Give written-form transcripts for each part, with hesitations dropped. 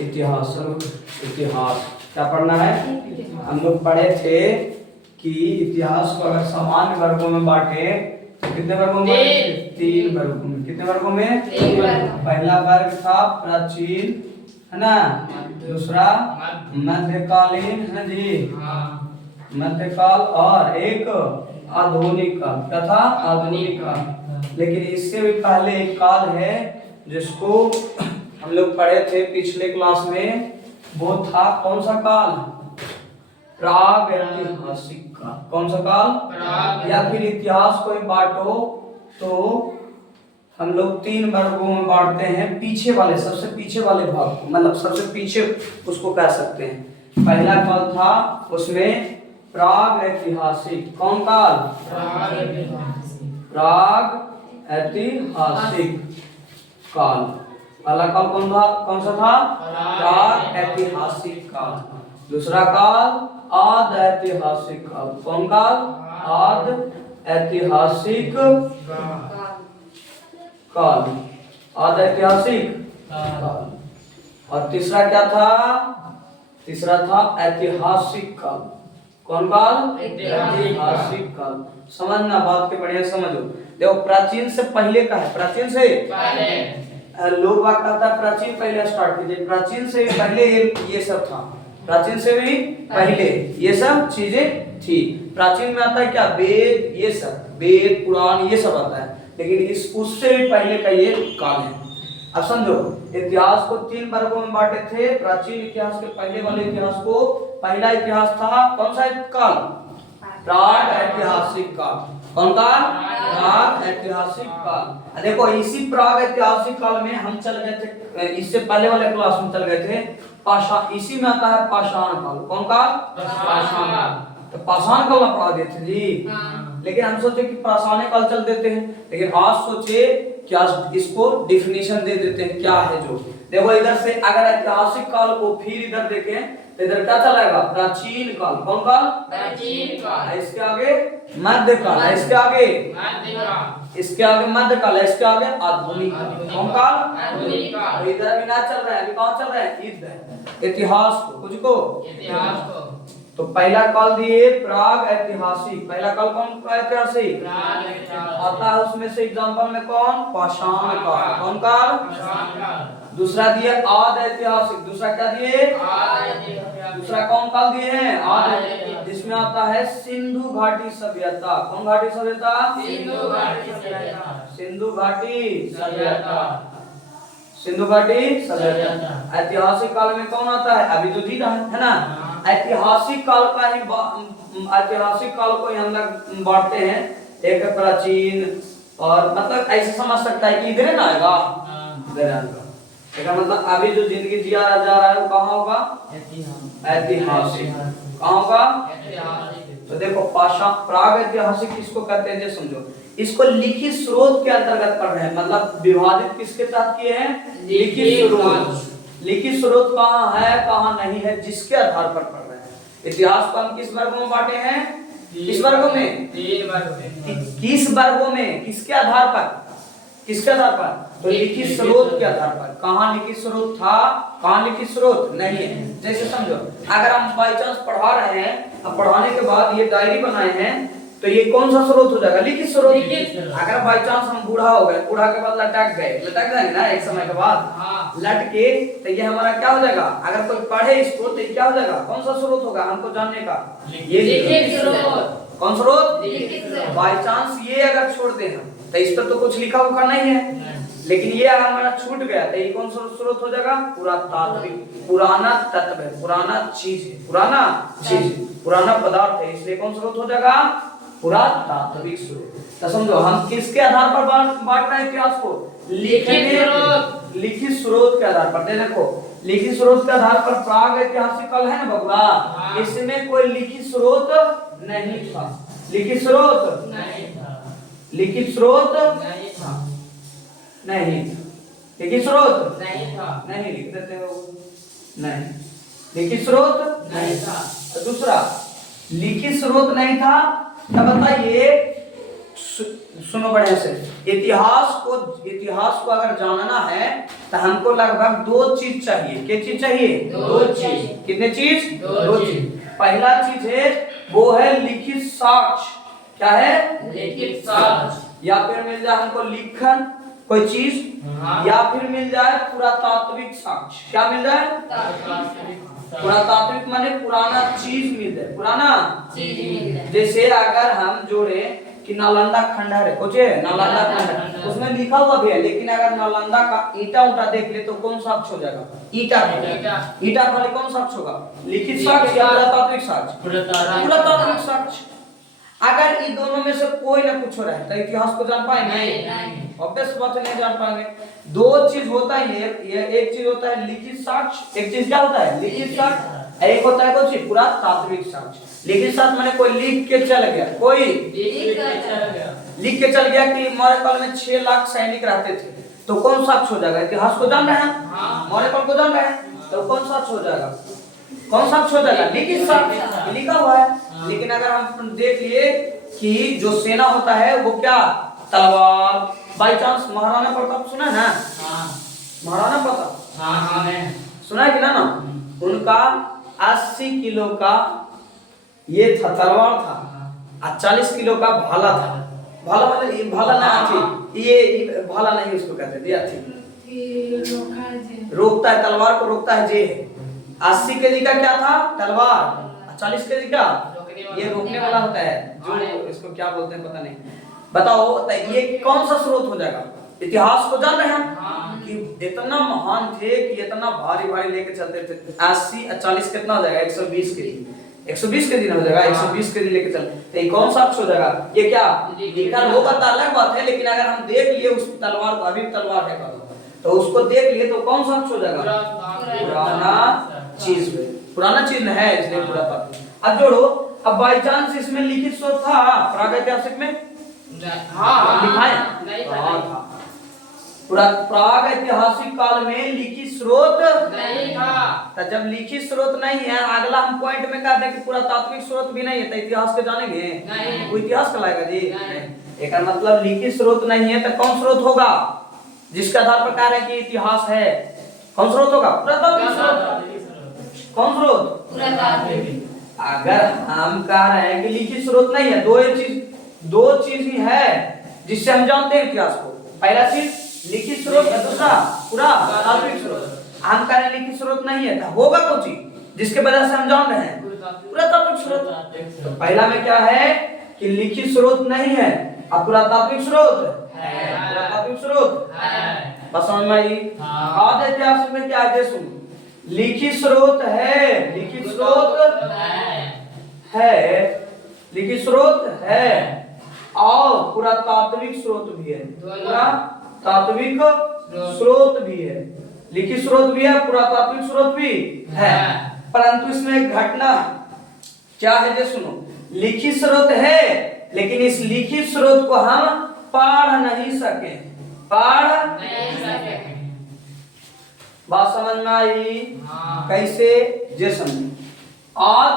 इतिहास। इतिहास क्या पढ़ना है? हम लोग पढ़े थे कि इतिहास को अगर सामान्य वर्गों में बांटे तो कितने वर्गों में? 3 वर्गों में। कितने वर्गों में? 3 वर्ग। पहला वर्ग था प्राचीन, है ना? दूसरा मध्यकालीन, है जी, मध्यकाल, और एक आधुनिक काल। क्या था? आधुनिक काल। लेकिन इससे भी पहले एक काल है जिसको हम लोग पढ़े थे पिछले क्लास में, वो था कौन सा काल? प्राग ऐतिहासिक काल। कौन सा काल? या फिर इतिहास को बांटो तो हम लोग 3 वर्गों में बांटते हैं। पीछे वाले, सबसे पीछे वाले भाग को, मतलब सबसे पीछे उसको कह सकते हैं। पहला काल था उसमें प्राग ऐतिहासिक। कौन काल? प्राग ऐतिहासिक काल। पहला काल कौन था? कौन सा था? प्राग ऐतिहासिक काल। दूसरा काल आद ऐतिहासिक काल। कौन काल? आद ऐतिहासिक काल। आद ऐतिहासिक काल। और तीसरा क्या था? तीसरा था ऐतिहासिक काल। कौन काल? ऐतिहासिक काल। समझना बात के, बढ़िया समझो। देखो प्राचीन से पहले का है, प्राचीन से पहले लोग बात कहता है प्राचीन पहले स्टार्ट कीजिए। प्राचीन से पहले ये सब था। प्राचीन से भी पहले ये सब चीजें थी। प्राचीन में आता है क्या? वेद, ये सब वेद पुराण ये सब आता है। लेकिन इस उससे भी पहले का ये काल है। अब समझो, इतिहास को 3 वर्गों में बांटे थे। प्राचीन इतिहास के पहले वाले इतिहास को, पहला इतिहास था कौन सा काल? प्राग ऐतिहासिक काल। कौन काल? प्राग ऐतिहासिक काल। देखो इसी प्राग ऐतिहासिक काल में हम चल गए थे, इससे पहले वाले क्लास में चल गए थे पाषाण। इसी में आता है पाषाण काल। कौन काल? पाषाण काल। तो पाषाण काल पढ़ा देते जी। लेकिन हम सोचे कि पाषाण काल चल देते हैं, लेकिन आज सोचे क्या इसको डिफिनेशन दे देते हैं क्या है। जो देखो इधर से अगर ऐतिहासिक काल को फिर इधर देखें तो इधर क्या चलेगा? प्राचीन काल। कौन काल? प्राचीन काल। इसके आगे मध्यकाल, इसके आगे मध्यकाल, इसके आगे मध्यकाल, इसके आगे आधुनिक काल। कौन काल? आधुनिक काल। तो इधर अभी ना चल रहा है, अभी कहां चल रहा है? इतिहास को, कुछ को इतिहास को। तो पहला काल दिए प्राग ऐतिहासिक। पहला काल कौन का? ऐतिहासिक। आता है उसमें से एग्जांपल में कौन? पाषाण काल। कौन काल? पाषाण काल। दूसरा दिए आद ऐतिहासिक। दूसरा क्या दिए? दूसरा कौन काल दिए हैं? आद। जिसमें आता है सिंधु घाटी सभ्यता। कौन घाटी सभ्यता? सिंधु घाटी सभ्यता। सिंधु घाटी सभ्यता। सिंधु घाटी सभ्यता। ऐतिहासिक काल में कौन आता है? अभी तो दी है ना। ऐतिहासिक काल का ही, ऐतिहासिक काल को हम लोग बांटते हैं। एक प्राचीन, और मतलब ऐसे समझ सकता है कि इधर ना आएगा, इधर आएगा। इसका मतलब अभी जो जिंदगी जिया जा रहा है वो कहाँ होगा? ऐतिहासिक। कहाँ होगा? ऐतिहासिक। तो देखो पाषाण प्राग ऐतिहासिक किसको कहते हैं? समझो, इसको लिखित स्रोत के अंतर्गत पढ़ रहे हैं। मतलब विभाजित किसके साथ किए हैं? लिखित स्रोत। लिखित स्रोत कहाँ है कहाँ नहीं है, जिसके आधार पर पढ़ रहे हैं। इतिहास को हम किस वर्गों में बांटे हैं? किस वर्गों में? 3 वर्गों में। किस वर्गों में? किसके आधार पर? किसके आधार पर? तो लिखित स्रोत के आधार पर। कहाँ लिखित स्रोत था, कहाँ लिखित स्रोत नहीं है। जैसे समझो, अगर हम बाई चांस पढ़ा रहे हैं, अब पढ़ाने के बाद ये डायरी बनाए हैं, तो ये कौन सा स्रोत हो जाएगा? लिखित स्रोत। अगर बाई चांस हम बूढ़ा हो गए, बूढ़ा के बाद लटक गए, लटक जाएंगे ना एक समय के बाद, लट के, तो ये हमारा क्या हो जाएगा? अगर कोई पढ़े इसको तो क्या हो जाएगा? कौन सा स्रोत होगा हमको जानने का? ये लिखित स्रोत। कौन स्रोत? बाई चांस ये अगर छोड़ दे हम, तो इस पर तो कुछ लिखा हुआ नहीं है, लेकिन ये अगर हमारा छूट गया तो ये कौन सा स्रोत हो जाएगा? पुरातात्विक। पुराना तत्व है, पुराना चीज है, पुराना चीज, पुराना पदार्थ है, इसलिए कौन स्रोत हो जाएगा? पुरातात्विक स्रोत। तो समझो हम किसके आधार पर बांट रहे हैं इतिहास को? लिखित स्रोत के आधार पर। देखो लिखित स्रोत के आधार पर प्राग ऐतिहासिक काल है ना बबुआ, इसमें कोई लिखित स्रोत नहीं था। लिखित स्रोत नहीं था। लिखित स्रोत नहीं था। नहीं, लिखित स्रोत नहीं था। नहीं लिख देते हो, नहीं लिखित स्रोत नहीं था। दूसरा लिखित स्रोत नहीं था, तब बताइए सुनो बढ़िया से। इतिहास को अगर जानना है तो हमको लगभग दो चीज चाहिए। क्या चीज चाहिए? दो चीज। कितने चीज? दो चीज। पहला चीज है वो है लिखित साक्ष्य। क्या है? लिखित साक्ष्य। या फिर मिल जाए हमको लिखन कोई चीज, या फिर मिल जाए पुरातात्विक साक्ष्य। क्या मिल जाए? पुरातात्विक माने पुराना चीज मिल जाए, पुराना चीज मिल जाए। जैसे अगर हम जोड़े कि नालंदा खंडहर है, सोचे नालंदा खंडहर, उसमें लिखा हुआ भी है, लेकिन अगर नालंदा का ईटा उठा देख ले तो कौन साक्ष्य हो जाएगा? ईटा। ईटा खाली कौन साक्ष्य होगा? लिखित साक्ष्य या पुरातात्विक साक्ष्य? पुरातात्विक साक्ष्य। अगर इन दोनों में से कोई ना कुछ हो रहा है तो इतिहास को जान पाएंगे? नहीं। ऑब्वियस बात है, नहीं जान पाएंगे। दो चीज होता है, ये एक चीज होता है लिखित साक्ष्य, एक चीज क्या होता है? लिखित साक्ष्य। एक होता है कौन सी? पुरातात्विक साक्ष्य। लिखित साक्ष्य माने कोई लिख के चल गया, कोई लिख के चल गया कि मौर्य काल में 6 लाख सैनिक रहते थे, तो कौन साक्ष्य हो जाएगा? इतिहास को जान रहे हैं, मौर्य काल को जान रहे हैं, तो कौन साक्ष्य हो जाएगा? कौन साक्ष्य हो जाएगा? लिखित साक्ष्य, लिखा हुआ है। लेकिन अगर हम देख लिए कि जो सेना होता है वो क्या? तलवार। बाई चांस महाराणा प्रताप सुना है ना? महाराणा प्रताप सुना है कि ना? उनका 80 किलो का ये था तलवार था और 40 किलो का भाला था। भाला मतलब ये भाला ना थी, ये भाला नहीं उसको कहते दिया थी, रोकता है तलवार को, रोकता है जे। 80 केजी का क्या था? तलवार। 40 केजी का ये रोकने वाला होता है, जो इसको क्या बोलते हैं पता नहीं। बताओ तो ये कौन सा स्रोत हो जाएगा? इतिहास को जान रहे हैं कि इतना महान थे कि इतना भारी भारी लेके चलते थे। 80 और 40 कितना हो जाएगा? 120 केजी। 120 केजी ना हो जाएगा? 120 केजी लेके चल, तो ये कौन सा साक्ष्य हो जाएगा? ये क्या लिखा होगा तो अलग बात है, लेकिन अगर हम देख लिए उस तलवार को, अभी तलवार है तो उसको देख लिए तो कौन सा साक्ष्य हो जाएगा? पुराना चीज में, पुराना चीज है, इसलिए पुरातात्विक। अब जोड़ो, अब बाई चांस इसमें लिखित स्रोत था प्रागैतिहासिक में? लिखा है? नहीं था। प्रागैतिहासिक काल में लिखित स्रोत नहीं था। तो जब लिखित स्रोत नहीं है, अगला हम पॉइंट में कहते हैं कि पुरातात्विक स्रोत भी नहीं है, तो इतिहास के जानेंगे? नहीं। वो इतिहास कहलाएगा जी? नहीं। एक मतलब लिखित स्रोत नहीं है तो कौन स्रोत होगा जिसके आधार पर कह रहे हैं कि इतिहास है? कौन स्रोत होगा? पुरातात्विक स्रोत। कौन स्रोत? पुरातात्विक। अगर हम कह रहे हैं कि लिखित स्रोत नहीं है, दो चीज ही है जिससे हम जानते हैं इतिहास को। पहला चीज लिखित स्रोत, दूसरा पुरातात्विक स्रोत। हम कह रहे हैं लिखित स्रोत नहीं है, तो होगा कौन चीज जिसके वजह से हम जान रहे हैं? पुरातात्विक स्रोत। तो पहला में क्या है कि लिखित स्रोत नहीं है और पुरातात्विक स्रोत है। पुरातात्विक स्रोत है, बस समझ में आई? आधे इतिहास में क्या है सुन, लिखित स्रोत है, लिखित स्रोत है, लिखित स्रोत है और पुरातात्विक स्रोत भी है। पुरातात्विक स्रोत भी है, लिखित स्रोत भी है, पुरातात्विक स्रोत भी है। परंतु इसमें एक घटना क्या है जो सुनो, लिखित स्रोत है लेकिन इस लिखित स्रोत को हम पढ़ नहीं सके, पढ़ नहीं सके। बात समझ में आई? कैसे? जे समझ। और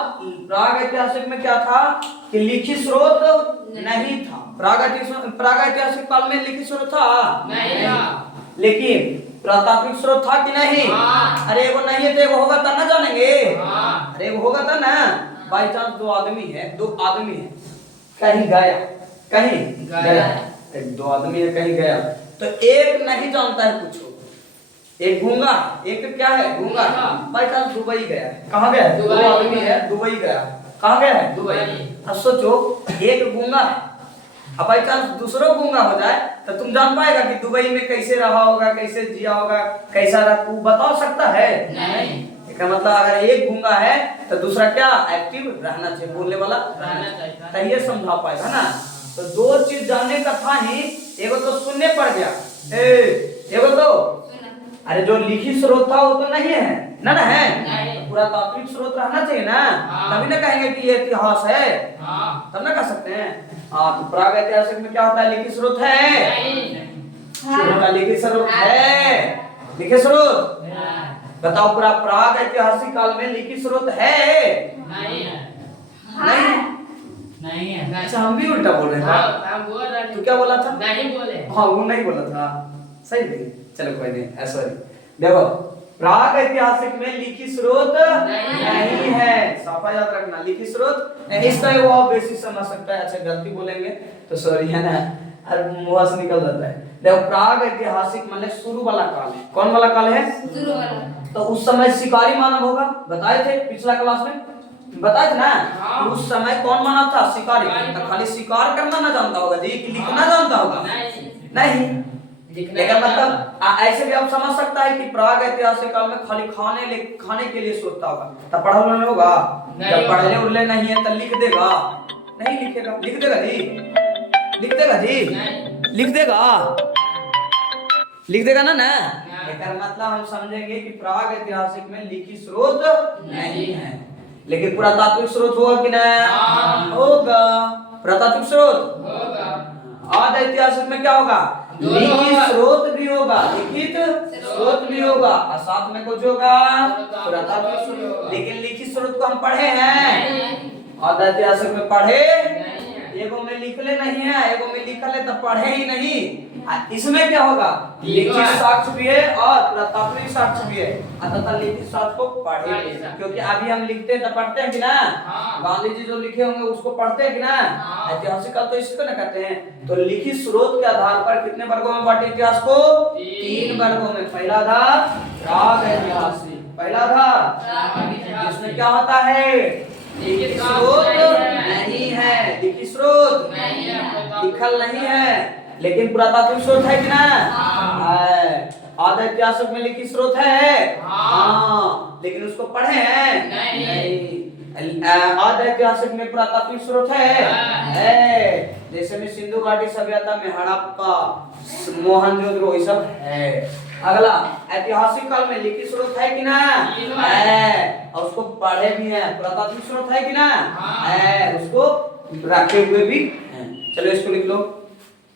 प्रागैतिहासिक में क्या था कि लिखित स्रोत नहीं था। प्रागैतिहासिक काल में लिखित स्रोत था नहीं था, लेकिन पुरातात्विक स्रोत था कि नहीं? अरे वो नहीं है तो एगो होगा तब ना जानेंगे। अरे वो होगा तब ना। बाई चांस दो आदमी है, कहीं गया, कहीं गया, दो आदमी है कहीं गया, तो एक नहीं जानता है कुछ, एक गूंगा, एक क्या है? गूंगा। बाई चांस दुबई गया। कहाँ गया? दो आदमी है, दुबई गया। कहाँ गया है? दुबई। अब सोचो एक गूंगा है, अब बाई चांस दूसरा गूंगा हो जाए तो तुम जान पाएगा कि दुबई में कैसे रहा होगा, कैसे जिया होगा, कैसा रहा, तू बता सकता है? नहीं। इसका मतलब अगर एक गूंगा है तो दूसरा क्या एक्टिव रहना चाहिए, बोलने वाला रहना चाहिए, तो ये समझा पाएगा ना। तो दो चीज जानने का था ही, एगो तो सुनने पड़ गया, एगो तो अरे जो लिखित स्रोत था वो तो नहीं है ना, ना है, तो पुरातात्विक स्रोत रहना चाहिए ना, तभी ना कहेंगे कि ये इतिहास है, तब ना कह सकते हैं। तो प्रागैतिहासिक में क्या होता है? लिखित स्रोत है, लिखित स्रोत है, लिखित स्रोत। बताओ पूरा प्रागैतिहासिक काल में लिखित स्रोत है? नहीं, नहीं है। अच्छा हम भी उल्टा बोल रहे हैं। हम बोल रहे तो क्या बोला था? नहीं बोले। हाँ वो नहीं बोला था, सही नहीं। चलो कोई नहीं, सॉरी। देखो प्राग ऐतिहासिक में लिखित स्रोत नहीं है, साफा याद रखना, लिखित स्रोत इसका वो आप बेसिस समझ सकता है। अच्छा गलती बोलेंगे तो सॉरी है ना, हर मुंह से निकल जाता है। देखो प्राग ऐतिहासिक मतलब शुरू वाला काल है। कौन वाला काल है? शुरू वाला। तो उस समय शिकारी मानव होगा, बताए थे पिछला क्लास में, बताए थे ना। हाँ। उस समय कौन मानव था? शिकारी। तो खाली शिकार करना ना जानता होगा जी, कि लिखना जानता होगा? नहीं। लेकिन मतलब ऐसे भी आप समझ सकता है कि प्राग ऐतिहासिक काल में खाली खाने के लिए सोचता होगा। तब पढ़ा लिखा होगा, जब पढ़ले उड़ले नहीं है तो लिख देगा? नहीं लिखेगा। लिख देगा जी? लिख देगा जी? लिख देगा? लिख देगा ना? इसका मतलब हम समझेंगे कि प्राग ऐतिहासिक में लिखित स्रोत नहीं है, लेकिन पुरातात्विक स्रोत होगा कि नहीं? होगा। पुरातात्विक स्रोत होगा। आद ऐतिहासिक में क्या होगा? लिखित स्रोत भी होगा, लिखित स्रोत भी होगा, और साथ में कुछ होगा पुरातात्विक स्रोत। लेकिन लिखित स्रोत को हम पढ़े हैं? आद ऐतिहासिक में पढ़े? एगो में लिखले नहीं है, एगो में लिखल है तो पढ़े ही नहीं। इसमें क्या होगा? लिखित साक्ष्य भी है और पुरातात्विक साक्ष्य भी है, अतः लिखित साक्ष्य को पढ़ेंगे। क्योंकि अभी हम लिखते हैं तो पढ़ते हैं कि ना? गांधी जी जो लिखे होंगे उसको पढ़ते हैं कि ना? ऐतिहासिक काल तो इसको ना कहते हैं। तो लिखित स्रोत के आधार पर कितने वर्गों में बांटे इतिहास को? 3 वर्गों में। पहला आधार प्राग ऐतिहासिक, पहला आधार इसमें क्या होता है? लिखित स्रोत नहीं है, लिखित स्रोत लिखल नहीं है, लेकिन पुरातात्विक स्रोत है कि ना? है। आदि ऐतिहासिक में लिखित स्रोत है? हाँ, लेकिन उसको पढ़े हैं? नहीं। आदि ऐतिहासिक में पुरातात्विक स्रोत है। जैसे में सिंधु घाटी सभ्यता में हड़प्पा, मोहनजोदड़ो ये सब है। अगला ऐतिहासिक काल में लिखित स्रोत है कि ना? है, और उसको पढ़े भी हैं। पुरातात्विक स्रोत है कि ना? है, उसको रखे हुए भी हैं। चलो इसको लिख लो,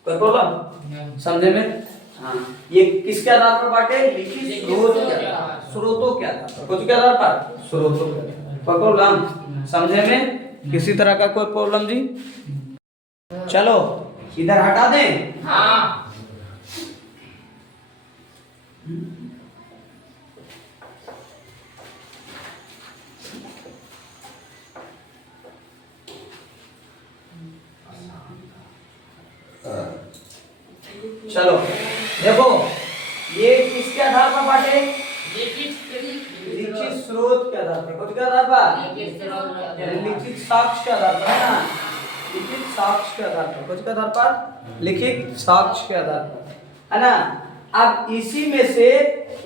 कोई प्रॉब्लम समझे में? हाँ, ये किसके आधार पर बांटे? लिखित स्रोत के आधार, स्रोतों के आधार पर। कुछ के आधार पर? स्रोतों के आधार पर। कोई प्रॉब्लम समझे में? किसी तरह का कोई प्रॉब्लम जी? चलो इधर हटा दें। हाँ। चलो देखो ये किसके आधार पर बांटे? लिखित स्रोत के आधार पर। कुछ के आधार पर? लिखित साक्ष्य के आधार पर, है ना? लिखित साक्ष्य के आधार पर। कुछ के आधार पर? लिखित साक्ष्य के आधार पर, है ना? अब इसी में से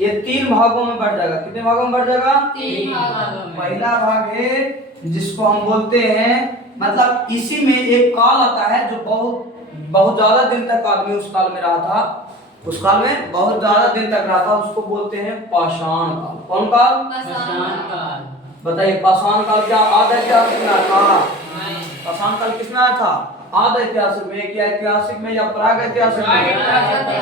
ये 3 भागों में बढ़ जाएगा। कितने भागों में बढ़ जाएगा? 3 भागों में। पहला भाग है जिसको हम बोलते हैं, मतलब इसी में एक काल आता है जो बहुत ज्यादा दिन तक आदमी उस काल में रहा था। उस काल में बहुत ज्यादा दिन तक रहा था, उसको बोलते हैं पाषाण काल। कौन काल? पाषाण काल। बताइए पाषाण काल क्या आदि ऐतिहासिक में था? पाषाण काल किसमें आया था? आदि ऐतिहासिक में, या ऐतिहासिक में, या प्राग ऐतिहासिक में?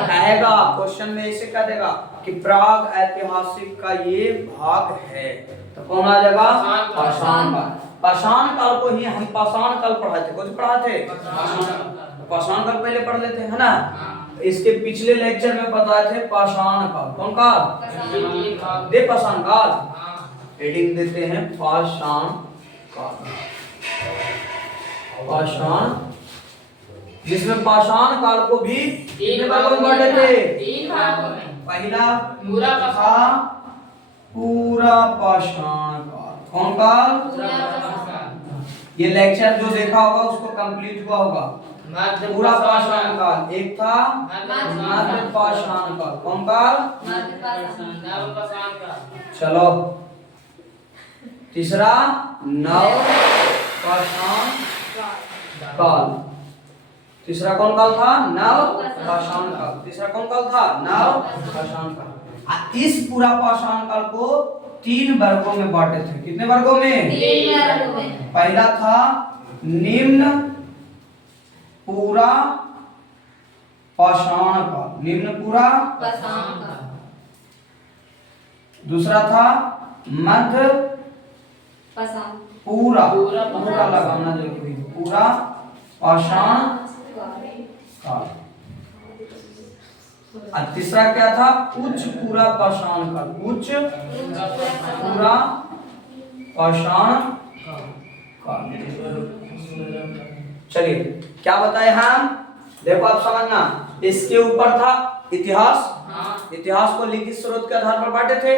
कहेगा क्वेश्चन में इसे कह देगा कि प्राग ऐतिहासिक का ये भाग है, तो कौन आ जाएगा? पाषाण काल। पाषाण काल को ही हम पाषाण काल पढ़ाए थे। कुछ पढ़ाए थे? पाषाण काल पहले पढ़ लेते हैं ना। इसके पिछले लेक्चर में बताए थे पाषाण काल। कौन काल? दे पाषाण काल, हेडिंग देते हैं पाषाण काल। पाषाण, जिसमें पाषाण काल को भी 3 भागों में बांटे थे। 3 भागों में। पहला पूरा था पूरा पाषाण काल। कौन काल? ये लेक्चर जो देखा होगा उसको कंप्लीट हुआ होगा। पूरा पाषाण काल। एक था मध्य पाषाण काल। कौन काल? चलो तीसरा नव पाषाण काल। तीसरा कौन काल था? नव पाषाण काल। तीसरा कौन काल था? नव पाषाण काल। इस पूरा पाषाण काल को 3 वर्गों में बांटे थे। कितने वर्गों में? 3 वर्गों में। पहला था निम्न पूरा पाषाण काल। निम्न पूरा पाषाण काल। दूसरा था मध्य पाषाण पूरा पूरा पूरा लगाना जरूरी है। पूरा पाषाण काल। और तीसरा क्या था? उच्च पूरा पाषाण काल। उच्च पूरा पाषाण काल। चलिए क्या बताए हम, देखो आप समझना। इसके ऊपर था इतिहास। इतिहास को लिखित स्रोत के आधार पर बांटे थे,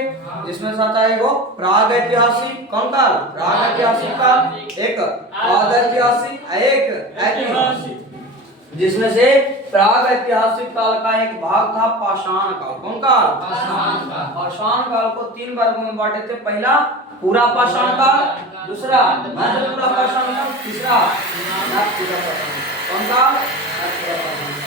जिसमें से आता है वो प्राग ऐतिहासिक। कौन काल? प्राग ऐतिहासिक काल। एक आद ऐतिहासिक, एक ऐतिहासिक। जिसमें से प्राग ऐतिहासिक काल का एक भाग था पाषाण काल। कौन काल? पाषाण काल को 3 वर्गों में बांटे थे। पहला पूरा पाषाण काल, दूसरा मध्य पूरा पाषाण काल, तीसरा नव पूरा पाषाण काल। कौन काल? नव पूरा पाषाण काल।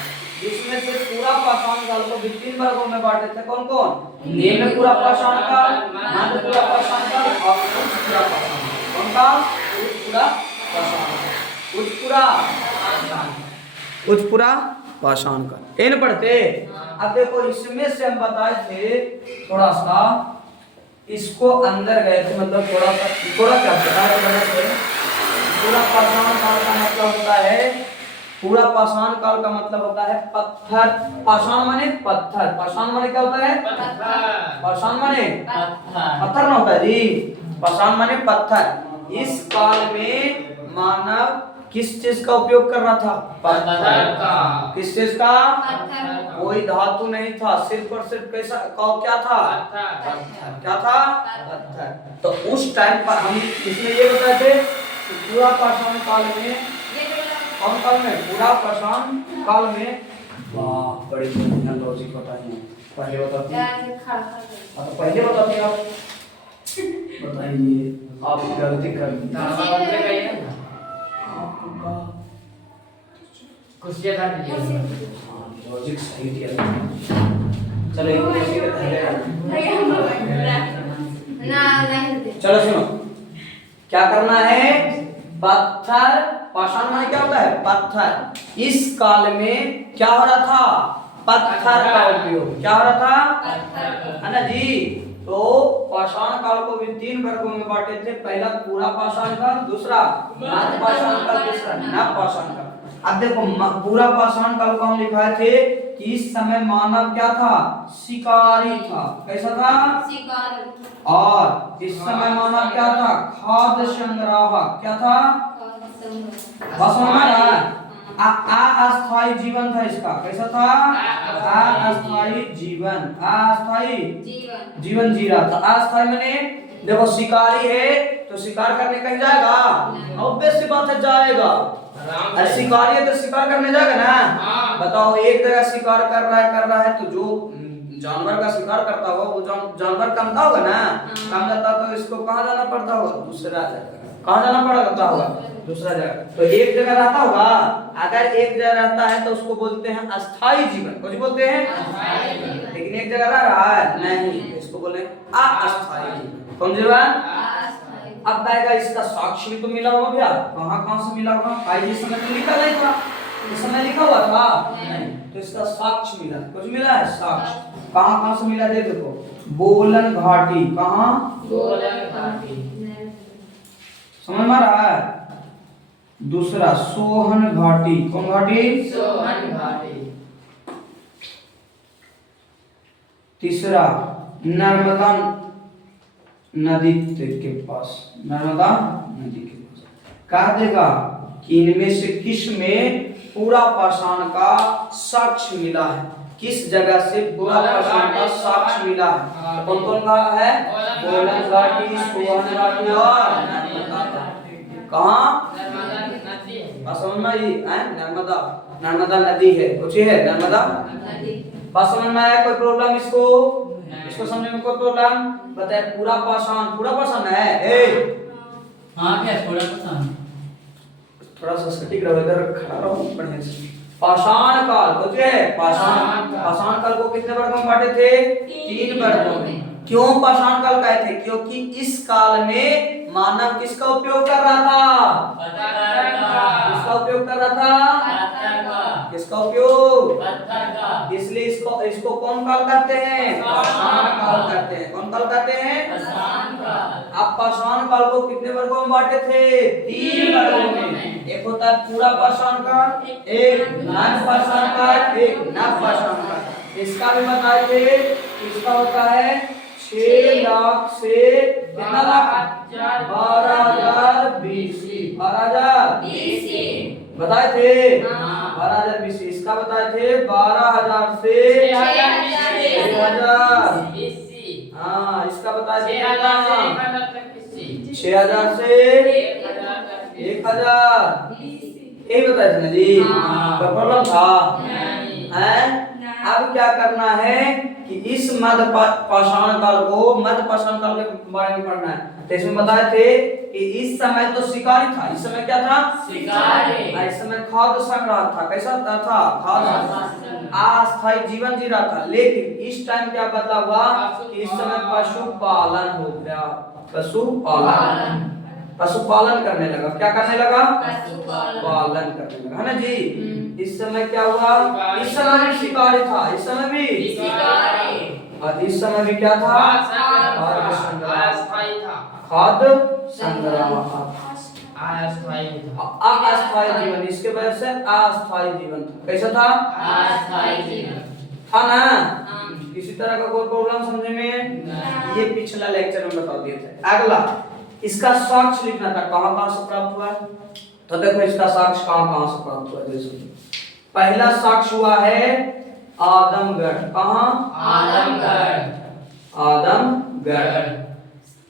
जिसमें से पूरा पाषाण काल को भी 3 वर्गों में बांटे थे। कौन कौन? निम्न पूरा पाषाण काल, मध्य पूरा पाषाण काल और उच्च पूरा पाषाण काल। कौन काल? उच्च पूरा पाषाण काल। उच्च पूरा उच्च पूरा पाषाण काल। इन पढ़ते। अब देखो इसमें से हम बताए थे थोड़ा सा, इसको अंदर गए थे, मतलब थोड़ा क्या बताया थे। पूरा पाषाण काल का मतलब होता है, पूरा पाषाण काल का मतलब होता है पत्थर। पाषाण माने पत्थर। पाषाण माने क्या होता है? पाषाण माने पत्थर ना होता है जी। पाषाण माने पत्थर। इस काल में मानव किस चीज का उपयोग कर रहा था? पत्थर का। किस चीज का? कोई धातु नहीं था, सिर्फ और सिर्फ कैसा क्या था? पत्थर। क्या था? पत्थर। तो उस टाइम पर हम इसमें ये बताए थे कि पूरा पाषाण काल में, कौन काल में? पूरा पाषाण काल में। वाह, बड़ी बढ़िया लॉजिक बताई है। पहले बताती तो पहले बताती आप बताइए। आप गलती कर दी। लॉजिक सही दिया। चलो चलो सुनो, क्या करना है? पत्थर। पाषाण माने क्या होता है? पत्थर। इस काल में क्या हो रहा था? पत्थर का उपयोग। क्या हो रहा था? है ना जी। तो पाषाण काल को भी 3 वर्गों में बांटे थे। पहला पूरा पाषाण काल, दूसरा मध्य पाषाण काल, तीसरा नव पाषाण काल। अब देखो पूरा पाषाण काल को हम लिखाए थे कि इस समय मानव क्या था? शिकारी था। कैसा था? शिकारी। और इस समय मानव क्या था? खाद्य संग्राहक। क्या था? अस्थायी जीवन था इसका। कैसा था? अस्थायी जीवन। अस्थायी जीवन जी रहा था। अस्थायी माने देखो शिकारी है तो शिकार करने कहीं जाएगा? ऑब्वियस सी बात है जाएगा। अरे शिकारी है तो शिकार करने जाएगा ना। बताओ एक जगह शिकार कर रहा है तो जो जानवर का शिकार करता होगा वो जानवर कमता होगा ना। कम जाता तो इसको कहाँ जाना पड़ता होगा? दूसरा जगह। कहाँ जाना पड़ता होगा? दूसरा जगह। तो एक जगह रहता होगा। अगर एक जगह रहता है तो उसको बोलते हैं अस्थायी जीवन। कुछ बोलते हैं? लेकिन एक जगह रह रहा है नहीं, इसको बोले अस्थायी जीवन। कौन जीवन? अब आएगा इसका साक्ष्य भी तो मिला होगा भैया। कहाँ से मिला होगा? इस समय तो लिखा नहीं था। इस समय लिखा हुआ था नहीं, तो इसका साक्ष्य मिला। कुछ मिला है साक्ष्य। कहाँ से मिला? देखो बोलन घाटी। कहाँ? बोलन घाटी। समझ में आ रहा है? दूसरा सोहन घाटी। कौन घाटी? सोहन घाटी। तीसरा नर्मदा नदी के पास। नर्मदा नदी के पास। कह देगा कि इनमें से किस में पूरा पाषाण का साक्ष्य मिला है? किस जगह से पूरा पाषाण का साक्ष्य मिला है? कौन कौन का है? बोलन घाटी, सोहन घाटी और नर्मदा घाटी। कहाँ? समझ में आई? नर्मदा नदी है। कुछ है नर्मदा नदी। बात समझ में आया? कोई प्रॉब्लम इसको समझने में कोई प्रॉब्लम? बताए पूरा पाषाण है। हाँ क्या पूरा पाषाण? थोड़ा सा सटीक रहो, इधर खड़ा रहो बढ़िया से। पाषाण काल कुछ है? पाषाण काल को कितने वर्गों में बांटे थे? 3 वर्गों में। क्यों पाषाण काल कहे थे? क्योंकि इस काल में मानव किसका उपयोग कर रहा था? किसका उपयोग कर रहा था? किसका उपयोग? इसलिए इसको कौन काल कहते हैं? पाषाण काल कहते हैं। कौन काल कहते हैं? अब पाषाण काल को कितने वर्गों में बांटे थे? 3 वर्गों में। एक होता है पूरा पाषाण काल, एक मध्य पाषाण काल, एक नव पाषाण काल। इसका भी बताए थे, इसका होता है 6 लाख से कितना लाख? 12,000 BC। 12,000 बताए थे। 12,000 BC। इसका बताए थे 12,000 से 6,000। हाँ, इसका बताए थे 6,000 से 1,000। यही बताए थे ना जी। कोई प्रॉब्लम था? हैं? अब क्या करना है कि इस मध्य पाषाण काल को, मध्य पाषाण काल के बारे में पढ़ना है। तो इसमें बताए थे कि इस समय तो शिकारी था। इस समय क्या था? शिकारी। इस समय खाद्य संग्रह था। कैसा था? खाद्य अस्थायी जीवन जी रहा था। लेकिन इस टाइम क्या बदला हुआ कि इस समय पशुपालन हो गया। पशुपालन, पशुपालन करने लगा। क्या करने लगा? पालन करने लगा, है ना जी। इस समय क्या हुआ? इस समय भी शिकारी था। इस समय भी शिकारी। और इस समय भी क्या था? खाद्य संग्रह। खाद्य संग्रह, अस्थायी जीवन। इसके वजह से अस्थायी जीवन था। कैसा था? अस्थायी जीवन था ना। किसी तरह का कोई प्रॉब्लम समझे में? ये पिछला लेक्चर में बता दिए थे। अगला इसका साक्ष्य लिखना था। कहां से प्राप्त हुआ? तो देखो इसका साक्ष्य कहां से प्राप्त हुआ। जैसे पहला साक्ष्य हुआ है आदमगढ़। कहां? आदमगढ़।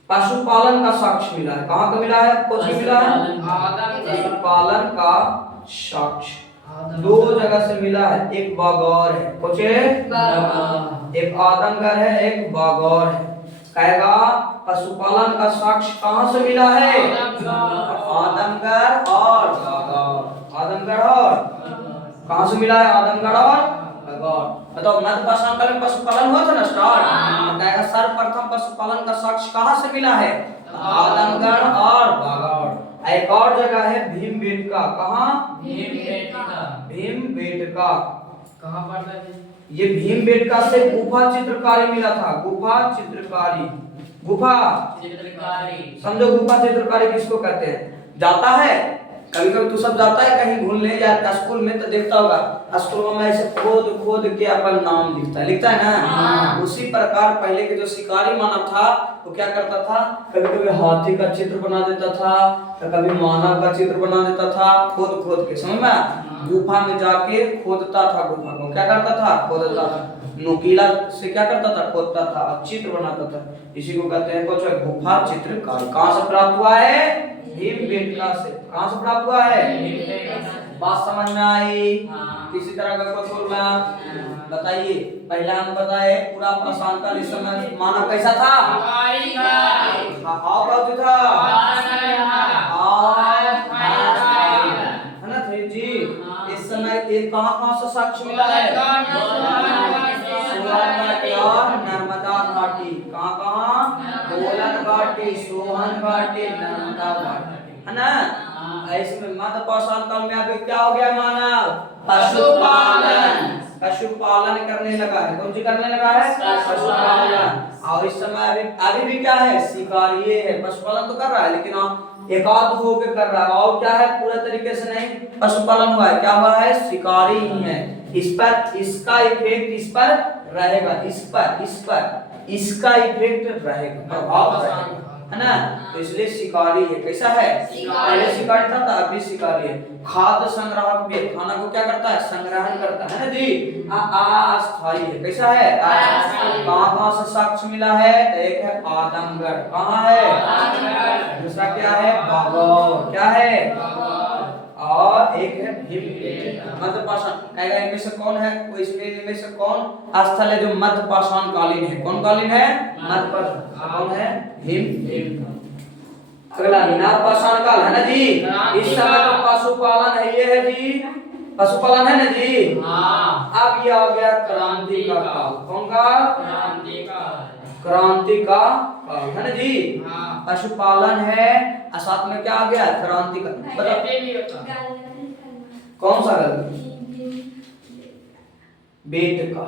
पशुपालन का साक्ष्य मिला है। कहां का मिला है? कुछ मिला है? पशुपालन का साक्ष्य 2 जगह से मिला है। एक बागौर है। कुछ एक आदमगढ़ है, एक बागौर है। कहेगा पशुपालन का साक्ष्य कहां से मिला है? आदमगढ़ और बागौर। आदमगढ़ और कहां से मिला है? आदमगढ़ और बागौर। बताओ मध्य पाषाण काल में पशुपालन हुआ था ना स्टार्ट। कहेगा सर्वप्रथम पशुपालन का साक्ष्य कहां से मिला है? आदमगढ़ और बागौर। एक और जगह है भीमबेटका। कहां? भीमबेटका। कहां पड़ता है? ये भीमबेटका से गुफा चित्रकारी मिला था। गुफा चित्रकारी। गुफा चित्रकारी, समझो गुफा चित्रकारी किसको कहते हैं? जाता है कभी कभी तो सब जाता है कहीं घूमने या स्कूल में तो देखता होगा स्कूल में ऐसे खोद खोद के अपन नाम लिखता है ना। उसी प्रकार पहले के जो शिकारी मानव था वो क्या करता था? कभी कभी हाथी का चित्र बना देता था, तो कभी मानव का चित्र बना देता था। खोद खोद के, समझ में? गुफा में जाके खोदता था। गुफा को क्या करता था? खोदता था। नुकीला से क्या करता था? खोदता था और चित्र बनाता था। इसी को कहते हैं कुछ गुफा चित्रकारी। कहां से प्राप्त हुआ है? भीमबेटका से। कहां से प्राप्त हुआ है? बात समझ में आई? किसी तरह का कोई प्रॉब्लम बताइए। पहला हम बताए पूरा पाषाण काल। इस समय मानव कैसा था? था है ना जी। इस समय ये कहां से साक्ष्य मिला है? सोहन घाटी और नर्मदा घाटी। कहां? बोलन घाटी, सोहन घाटी, नर्मदा घाटी, है ना। इसमें मध्य पाषाण काल में अभी क्या हो गया? मानव पशुपालन करने लगा है। कौन सी करने लगा है? पशुपालन। और इस समय अभी भी क्या है? शिकारी है। पशुपालन तो कर रहा है लेकिन एक आध हो के कर रहा है। और क्या है? पूरे तरीके से नहीं पशुपालन हुआ है। क्या हुआ है? शिकारी ही है। इस पर इसका इफेक्ट इस पर रहेगा। इस पर इसका इफेक्ट रहेगा, प्रभाव रहेगा, है ना। तो इसलिए शिकारी है। कैसा है? पहले शिकारी था, अब भी शिकारी है। खाद्य संग्राहक भी है। खाना को क्या करता है? संग्रहण करता है ना जी। अस्थायी है। कैसा है? कहां से साक्ष्य मिला है? एक है आदमगढ़। कहां है? दूसरा क्या है? बागौर। क्या है? और एक है भीमबेटका। मध्य पाषाण कहेगा इनमें से कौन है? वो इनमें से कौन स्थल है जो मध्य पाषाण कालीन है? कौन कालीन है? मध्य पाषाण। कौन है? भीमबेटका। अगला नव पाषाण काल है ना जी। इस समय तो पशुपालन है, ये है जी। पशुपालन है ना जी। अब ये आ गया क्रांति का काल। कौन का? क्रांति का काल है ना जी। पशुपालन है और साथ में क्या आ गया? क्रांति का। बताओ कौन सा गलती? बेटका।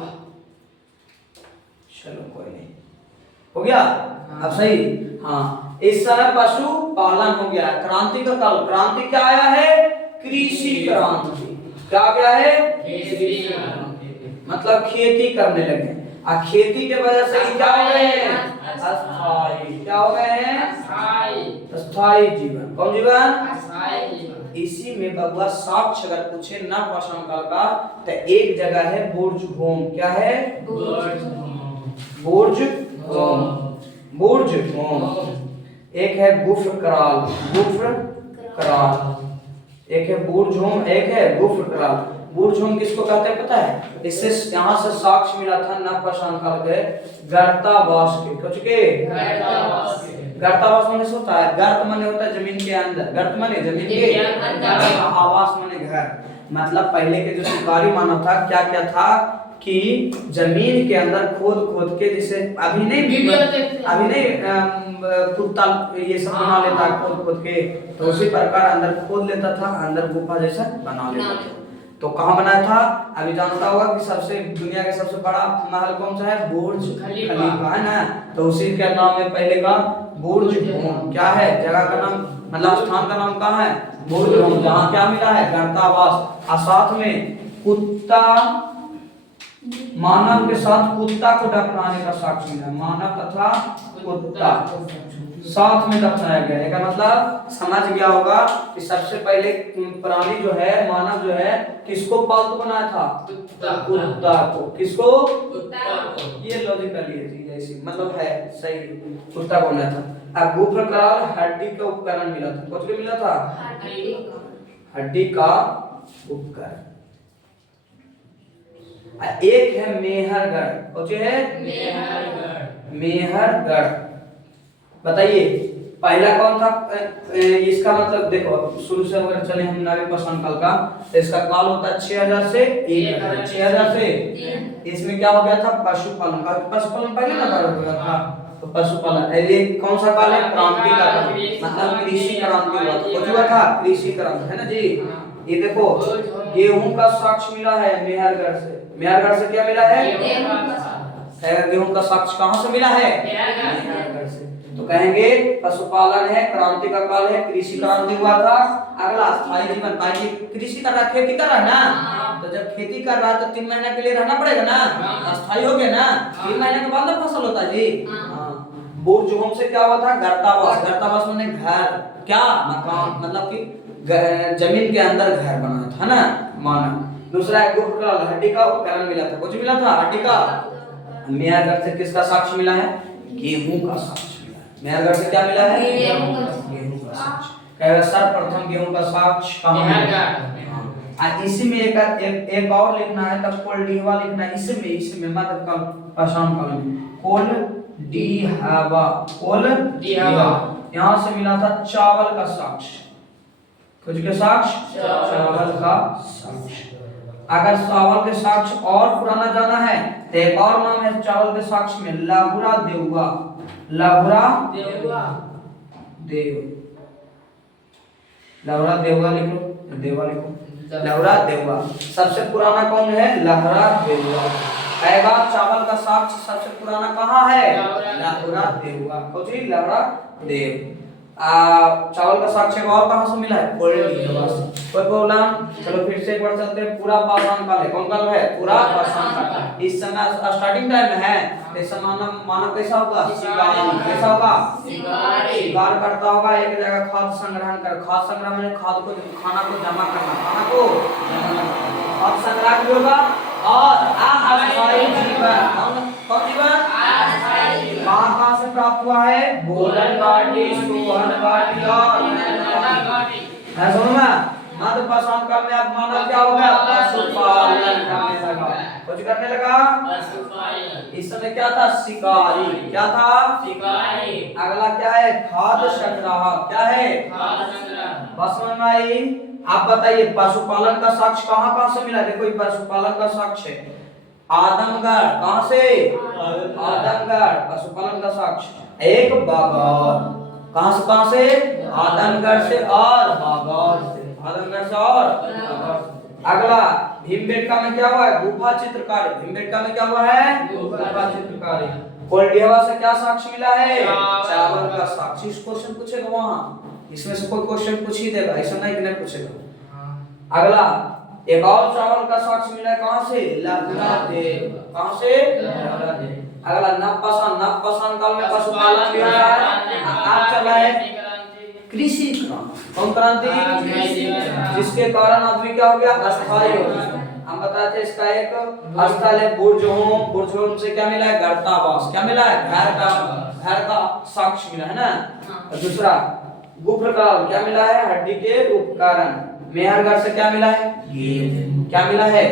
चलो कोई नहीं, हो गया अब सही। हाँ, इस समय पशु पालन हो गया है। क्रांति का काल, क्रांति क्या आया है? कृषि क्रांति। क्या गया है? मतलब खेती करने लगे। खेती के वजह से क्या हो गए हैं? अस्थाई। क्या हो गए हैं? अस्थाई जीवन। कौन जीवन? इसी में बबुआ साक्ष्य अगर पूछे न पाषाण काल का तो एक जगह है बुर्ज होम। क्या है? बुर्ज होम। बुर्ज होम। एक है गुफ्र कराल। गुफ्र कराल। एक है बुर्ज होम, एक है गुफ्र कराल। बुर्ज होम किसको कहते हैं पता है? इससे यहाँ से साक्ष्य मिला था न पाषाण काल के गर्तावास के। कुछ के गर्तावास माने होता है, गर्त माने होता है जमीन के अंदर, गर्त माने जमीन के अंदर, आवास माने घर। मतलब पहले के जो शिकारी मानव था क्या क्या था कि जमीन के अंदर खोद खोद के, जैसे अभी नहीं कुत्ता ये सब बना लेता खोद खोद के, तो उसी प्रकार अंदर खोद लेता था, अंदर गुफा जैसा बना लेता था। तो कहाँ बनाया था? अभी जानता होगा कि सबसे दुनिया का सबसे बड़ा महल कौन सा है? बुर्ज खलीफा है ना। तो उसी के नाम में पहले का बुर्ज होम। क्या है? जगह का नाम, मतलब स्थान का नाम कहाँ है? बुर्ज होम। जहाँ क्या मिला है? गर्तावास। और साथ में कुत्ता, मानव के साथ कुत्ता को दफनाने का साक्ष्य मिला। मानव तथा कुत्ता साथ में दफनाया गया है। का मतलब समझ गया होगा कि सबसे पहले प्राणी जो है, मानव जो है, किसको पालतू बनाया था? कुत्ता को। किसको? ये लॉजिकली है चीज ऐसी, मतलब है सही, कुत्ता को बनाया था। अब गुफ्र कराल हड्डी का उपकरण मिला था। कुछ भी मिला था? हड्डी का उपकरण। एक है मेहरगढ़। कौन है? मेहरगढ़। बताइए पहला कौन था? इसका मतलब देखो शुरू से अगर चले हम नवे पाषाण काल का, तो इसका काल होता है 6000 से 1000। 6000 से इसमें क्या हो गया था? पशुपालन का। पशुपालन पहले ना हो गया था, तो पशुपालन। ये कौन सा काल है? क्रांति का काल, मतलब कृषि क्रांति हुआ था। कुछ हुआ था? कृषि क्रांति, है ना जी। ये देखो गेहूं का साक्ष्य मिला है मेहरगढ़ से। मेहरगढ़ से क्या मिला है? गेहूं का साक्ष्य कहां से मिला है? मेहरगढ़ से। तो कहेंगे पशुपालन है, क्रांति का काल है, कृषि क्रांति हुआ था। अगला स्थायी जीवन। कृषि कर रहा, खेती कर रहा है ना, तो जब खेती कर रहा है तो 3 महीने के लिए रहना पड़ेगा ना, अस्थायी हो गया ना। 3 महीने के बाद फसल होता है जी। बुर्ज होम से क्या हुआ था? गर्तावास। गर्तावास माने घर, क्या? मकान, मतलब कि जमीन के अंदर घर बना था ना मानव। दूसरा है गुफ्र कराल, हड्डी का उपकरण मिला था। कुछ मिला था? हड्डी का। मेहरगढ़ से किसका साक्ष्य मिला है? गेहूं का साक्ष्य। मेहरगढ़ से क्या मिला है? गेहूं का साक्ष्य। कहेगा सर्वप्रथम गेहूं का साक्ष्य कहां मिला? इसी में एक और लिखना है, तब कोल्डिहवा लिखना है। इसमें मतलब कल पाषाण काल में कोल्डिहवा। कोल्डिहवा यहां से मिला था चावल का साक्ष्य। कुछ के साक्ष्य? चावल का साक्ष्य। अगर चावल के साक्ष्य और पुराना जाना है तो एक और नाम है चावल के साक्ष्य में, लहुरा देवगा। लहुरा देवगा। लहुरा देवगा लिखो, देवा लिखो, लहुरा देवगा। सबसे पुराना कौन है? लहुरा देवगा। कहेगा चावल का साक्ष्य सबसे पुराना कहाँ है? लहुरा देवगा। कौन? लहुरा देव। चावल का साक्ष्य और कहां से मिला है? कोल्डिहवा से। कोई प्रॉब्लम? चलो फिर से एक बार चलते हैं। पूरा पाषाण काल है। कौन काल है? पूरा पाषाण काल। इस समय स्टार्टिंग टाइम में है, इस समय मानव कैसा होगा? शिकारी। कैसा होगा? शिकारी। शिकार करता होगा, एक जगह खाद्य संग्रहण कर। खाद्य संग्रह में खाद्य को, खाना को जमा करना, खाना को खाद्य संग्रह भी होगा। और अस्थायी जीवन। कौन जीवन? कहाँ से प्राप्त हुआ है? गोलन घाटी, सोहन घाटी और है। सुनो ना, मध्य पाषाण काल में अब मानव क्या हो गया? पशुपालन करने लगा। कुछ करने लगा? पशुपालन। इस समय क्या था? शिकारी। क्या था? शिकारी। अगला क्या है? खाद्य संग्रह। क्या है? खाद्य संग्रह। बस समझ में आई? आप बताइए पशुपालन का साक्ष्य कहाँ से मिला? देखो पशुपालन का साक्ष्य है आदमगढ़। कहां से? आदमगढ़। पशुपालन का साक्ष्य एक बागौर। कहां से? आदमगढ़ से और बागौर से। आदमगढ़ से और बागौर से। अगला भीमबेटका में क्या हुआ है? गुफा चित्रकारी। भीमबेटका में क्या हुआ है? गुफा चित्रकारी। कोल्डिहवा से क्या साक्ष्य मिला है? चावल। चावल का साक्ष्य। इस क्वेश्चन पूछेगा वहां, इसमें से कोई क्वेश्चन पूछ ही देगा, ऐसा नहीं कि नहीं पूछेगा। अगला एक और चावल का साक्ष्य मिला है, कहां से? लवलादेव। कहां से? लवलादेव। अगला नवपाषाण काल में पशुपालन भी होता है। आज चला है कृषि क्रांति। कौन क्रांति? जिसके कारण आदमी क्या हो गया? अस्थायी हो गया। हम बताते हैं इसका एक स्थल है बुर्ज होम से क्या मिला है? गर्तावास। क्या मिला है? घर का साक्ष्य मिला है ना। और दूसरा गुप्र काल क्या मिला है? हड्डी के उपकरण। मेहरगढ़ से क्या मिला है? क्या मिला है?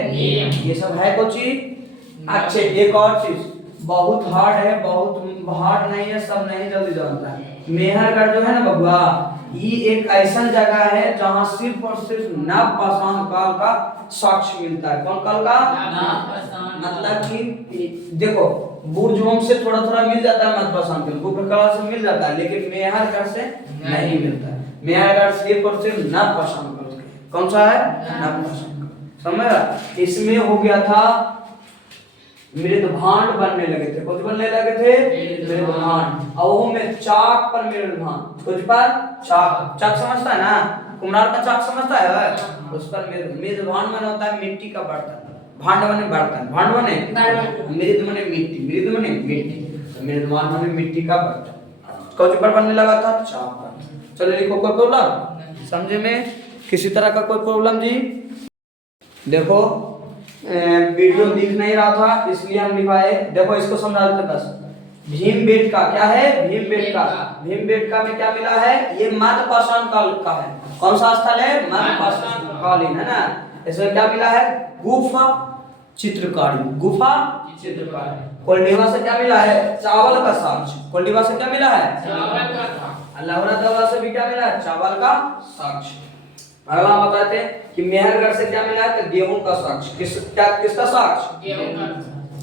ये सब है कुछ चीज। अच्छे एक और चीज बहुत हार्ड है, बहुत हार्ड नहीं है, सब नहीं जल्दी जानता है। मेहरगढ़ जो है ना बबुआ, ये एक ऐसा जगह है जहां सिर्फ और सिर्फ नवपाषाण काल का साक्ष्य मिलता है। कौन काल का? मतलब कि देखो बुर्जहोम से थोड़ा थोड़ा मिल जाता है, नवपाषाण काल गुप्र काल से मिल जाता है, लेकिन मेहरगढ़ से नहीं मिलता है। मेहरगढ़ सिर्फ और सिर्फ नवपाषाण काल। कौन सा है? नवपाषाण काल। समझ? इसमें हो गया था मृदभांड बनने लगे थे। कुछ बनने लगे थे? मृदभांड। और वो में चाक पर मृदभांड, कुछ पर चाक समझता है ना, कुम्हार का चाक समझता है, उस पर मृदभांड माने होता है मिट्टी का बर्तन। भांड माने बर्तन, भांड माने मृद माने मिट्टी, मृद माने मिट्टी, मृदभांड माने मिट्टी का बर्तन। कुछ पर बनने लगा था? चाक पर। चलो लिखो। कोई प्रॉब्लम समझे में? किसी तरह का कोई प्रॉब्लम जी? देखो वीडियो दिख नहीं रहा था इसलिए हम लिखवाए। देखो इसको समझा देते बस। भीमबेटका क्या है? भीमबेटका में क्या मिला है? ये मध्यपाषाण काल का है। कौन सा स्थल है? मध्यपाषाण कालीन है ना। इसमें क्या मिला है? गुफा चित्रकारी। गुफा चित्रकारी। कोल्डिहवा से क्या मिला है? चावल का साक्ष्य। कोल्डिहवा से क्या मिला है? लवलादेव से भी क्या मिला है? चावल का साक्ष्य। अगला हम बताते हैं कि मेहरगढ़ से क्या मिला है? गेहूं का साक्ष्य। किसका साक्ष्य?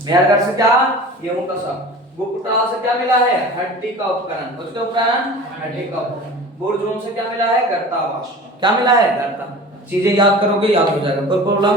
मेहरगढ़ से क्या? गेहूं का साक्ष्य। गुप्तकाल से क्या मिला है? हड्डी का उपकरण। उसके उपकरण हड्डी का उपकरण। बुर्जहोम से क्या मिला है? गर्तावास। क्या मिला है? गर्ता। चीजें याद करोगे याद हो जाएगा। कोई प्रॉब्लम?